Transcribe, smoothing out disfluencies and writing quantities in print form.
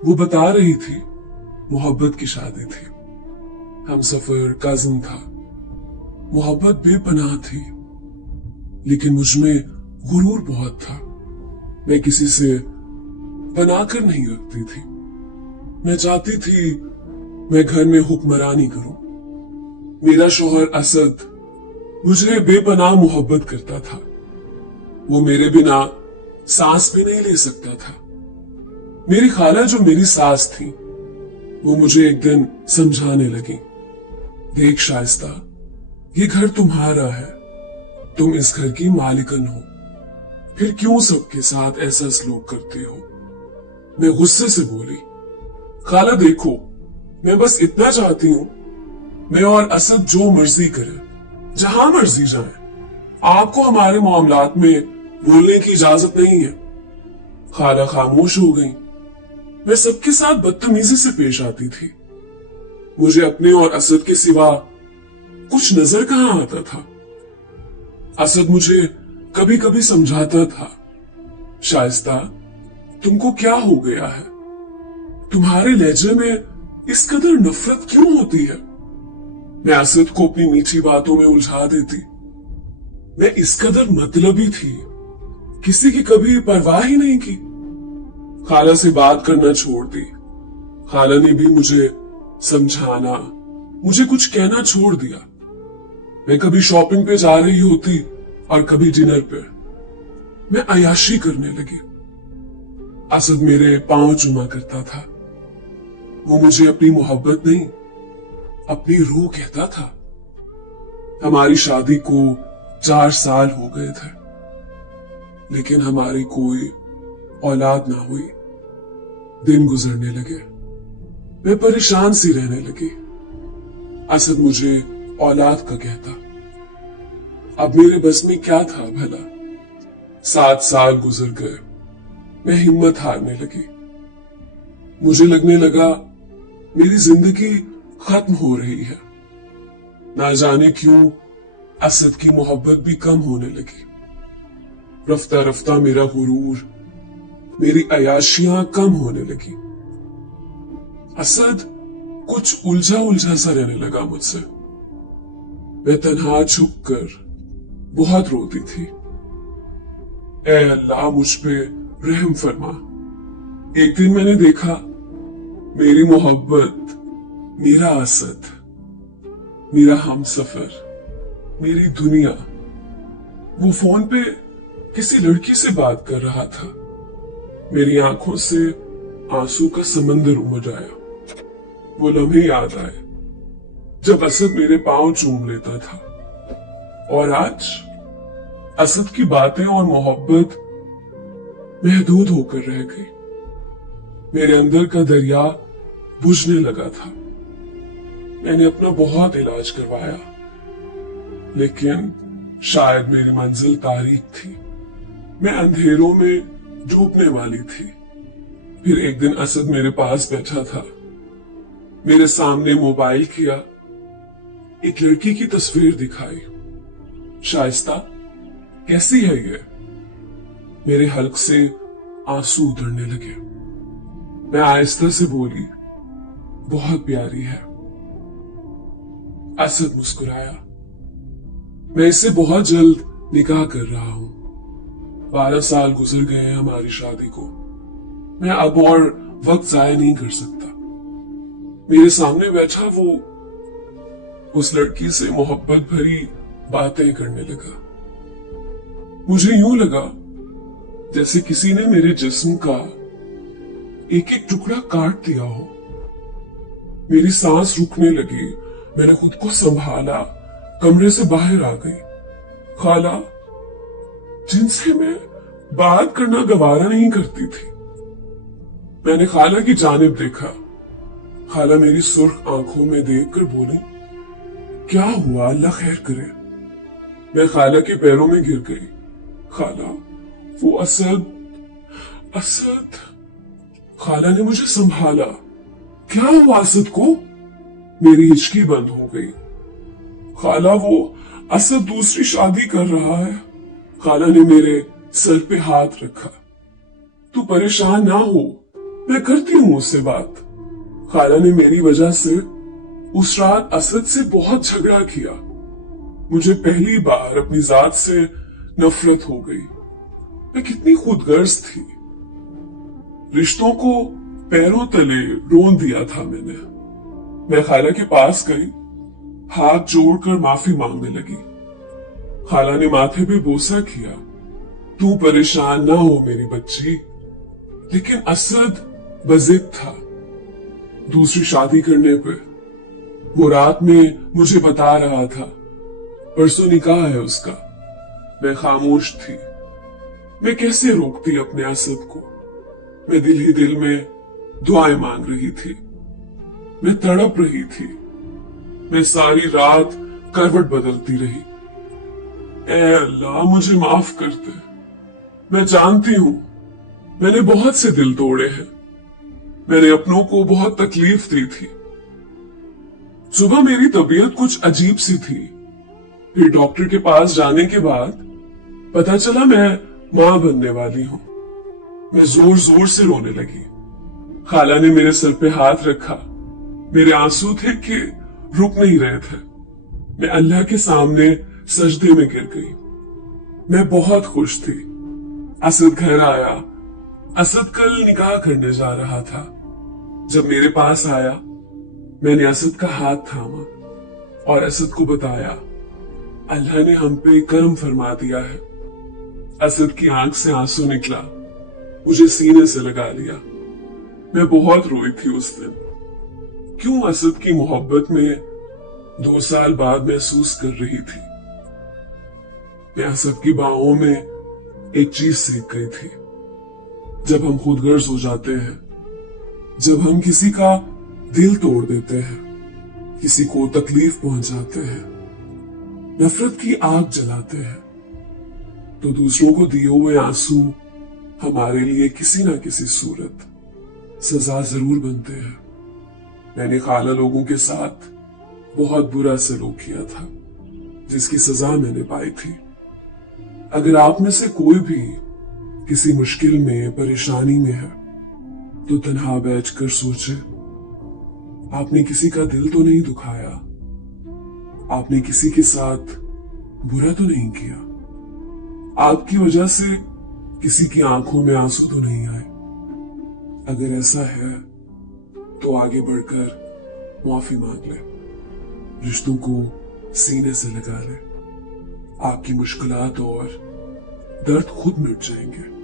वो बता रही थी मोहब्बत की शादी थी, हम सफर काजिम था। मोहब्बत बेपनाह थी, लेकिन मुझमें गुरूर बहुत था। मैं किसी से बनाकर नहीं रखती थी। मैं चाहती थी मैं घर में हुक्मरानी करूं। मेरा शौहर असद मुझे बेपनाह मोहब्बत करता था। वो मेरे बिना सांस भी नहीं ले सकता था। मेरी खाला जो मेरी सास थी, वो मुझे एक दिन समझाने लगी, देख शाइस्ता, ये घर तुम्हारा है, तुम इस घर की मालिकन हो, फिर क्यों सबके साथ ऐसा सलूक करते हो। मैं गुस्से से बोली, खाला देखो, मैं बस इतना चाहती हूं, मैं और असद जो मर्जी करें, जहां मर्जी जाएं, आपको हमारे मामलात में बोलने की इजाजत नहीं है। खाला खामोश हो गई। मैं सबके साथ बदतमीजी से पेश आती थी। मुझे अपने और असद के सिवा कुछ नजर कहां आता था। असद मुझे कभी कभी समझाता था, शाइस्ता, तुमको क्या हो गया है, तुम्हारे लहजे में इस कदर नफरत क्यों होती है। मैं असद को अपनी मीठी बातों में उलझा देती। मैं इस कदर मतलबी थी, किसी की कभी परवाह ही नहीं की। खाला से बात करना छोड़ दी। खाला ने भी मुझे समझाना, मुझे कुछ कहना छोड़ दिया। मैं कभी शॉपिंग पे जा रही होती और कभी डिनर पे। मैं अयाशी करने लगी। असद मेरे पांव चूमा करता था। वो मुझे अपनी मोहब्बत नहीं, अपनी रूह कहता था। हमारी शादी को 4 साल हो गए थे, लेकिन हमारी कोई औलाद ना हुई। दिन गुजरने लगे, मैं परेशान सी रहने लगी। असद मुझे औलाद का कहता। अब मेरे बस में क्या था भला। 7 साल गुजर गए। मैं हिम्मत हारने लगी। मुझे लगने लगा मेरी जिंदगी खत्म हो रही है। ना जाने क्यों असद की मोहब्बत भी कम होने लगी। रफ्ता रफ्ता मेरा गुरूर, मेरी अयाशियां कम होने लगी। असद कुछ उलझा उलझा सा रहने लगा मुझसे। मैं तन्हा छुप कर बहुत रोती थी, ऐ अल्लाह मुझ पे रहम फरमा। एक दिन मैंने देखा मेरी मोहब्बत, मेरा असद, मेरा हमसफर, मेरी दुनिया, वो फोन पे किसी लड़की से बात कर रहा था। मेरी आंखों से आंसू का समंदर उमड़ आया। वो लम्हे याद आए जब असद मेरे पांव चूम लेता था। और आज असद की बातें और मोहब्बत महदूद होकर रह गई। मेरे अंदर का दरिया बुझने लगा था। मैंने अपना बहुत इलाज करवाया, लेकिन शायद मेरी मंजिल तारीक थी। मैं अंधेरों में डूबने वाली थी। फिर एक दिन असद मेरे पास बैठा था। मेरे सामने मोबाइल किया, एक लड़की की तस्वीर दिखाई। शाइस्ता, कैसी है ये। मेरे हल्क से आंसू उतरने लगे। मैं आहिस्ता से बोली, बहुत प्यारी है। असद मुस्कुराया। मैं इससे बहुत जल्द निकाह कर रहा हूं। 12 साल गुजर गए हैं हमारी शादी को। मैं अब और वक्त जाया नहीं कर सकता। मेरे सामने बैठा वो उस लड़की से मोहब्बत भरी बातें करने लगा। मुझे यूं लगा जैसे किसी ने मेरे जिस्म का एक एक टुकड़ा काट दिया हो। मेरी सांस रुकने लगी। मैंने खुद को संभाला, कमरे से बाहर आ गई। खाला, जिनसे मैं बात करना गवारा नहीं करती थी, मैंने खाला की जानिब देखा। खाला मेरी सुर्ख आंखों में देखकर बोली, क्या हुआ, अल्लाह खैर करे। मैं खाला के पैरों में गिर गई। खाला, वो असद, असद। खाला ने मुझे संभाला। क्या हुआ असद को। मेरी हिचकी बंद हो गई। खाला, वो असद दूसरी शादी कर रहा है। खाला ने मेरे सर पे हाथ रखा। तू परेशान ना हो, मैं करती हूँ उससे बात। खाला ने मेरी वजह से उस रात असद से बहुत झगड़ा किया। मुझे पहली बार अपनी जात से नफरत हो गई। मैं कितनी खुदगर्ज थी। रिश्तों को पैरों तले रोन दिया था मैंने। मैं खाला के पास गई, हाथ जोड़कर माफी मांगने लगी। खाला ने माथे पे बोसा किया, तू परेशान ना हो मेरी बच्ची। लेकिन असद बजिद था। दूसरी शादी करने पे वो रात में मुझे बता रहा था, परसों निकाह है उसका। मैं खामोश थी। मैं कैसे रोकती अपने असद को। मैं दिल ही दिल में दुआएं मांग रही थी। मैं तड़प रही थी। मैं सारी रात करवट बदलती रही। ऐ अल्लाह, मुझे माफ कर दे। मैं जानती हूं मैंने बहुत से दिल तोड़े हैं। मैंने अपनों को बहुत तकलीफ दी थी। सुबह मेरी तबीयत कुछ अजीब सी थी। फिर डॉक्टर के पास जाने के बाद पता चला मैं मां बनने वाली हूं। मैं जोर जोर से रोने लगी। खाला ने मेरे सर पे हाथ रखा। मेरे आंसू थे कि रुक नहीं रहे थे। मैं अल्लाह के सामने सजदे में गिर गई। मैं बहुत खुश थी। असद घर आया। असद कल निकाह करने जा रहा था। जब मेरे पास आया, मैंने असद का हाथ थामा और असद को बताया, अल्लाह ने हम पे करम फरमा दिया है। असद की आंख से आंसू निकला, मुझे सीने से लगा लिया। मैं बहुत रोई थी उस दिन। क्यों असद की मोहब्बत में 2 साल बाद महसूस कर रही थी। मैं असद की बाहों में एक चीज सीख गई थी। जब हम खुदगर्ज हो जाते हैं, जब हम किसी का दिल तोड़ देते हैं, किसी को तकलीफ पहुंचाते हैं, नफरत की आग जलाते हैं, तो दूसरों को दिए हुए आंसू हमारे लिए किसी ना किसी सूरत सजा जरूर बनते हैं। मैंने खाला लोगों के साथ बहुत बुरा सलूक किया था, जिसकी सजा मैंने पाई थी। अगर आप में से कोई भी किसी मुश्किल में, परेशानी में है, तो तन्हा बैठकर सोचे, आपने किसी का दिल तो नहीं दुखाया, आपने किसी के साथ बुरा तो नहीं किया, आपकी वजह से किसी की आंखों में आंसू तो नहीं आए। अगर ऐसा है तो आगे बढ़कर माफी मांग ले, रिश्तों को सीने से लगा ले। आपकी मुश्किलात और दर्द खुद मिट जाएंगे।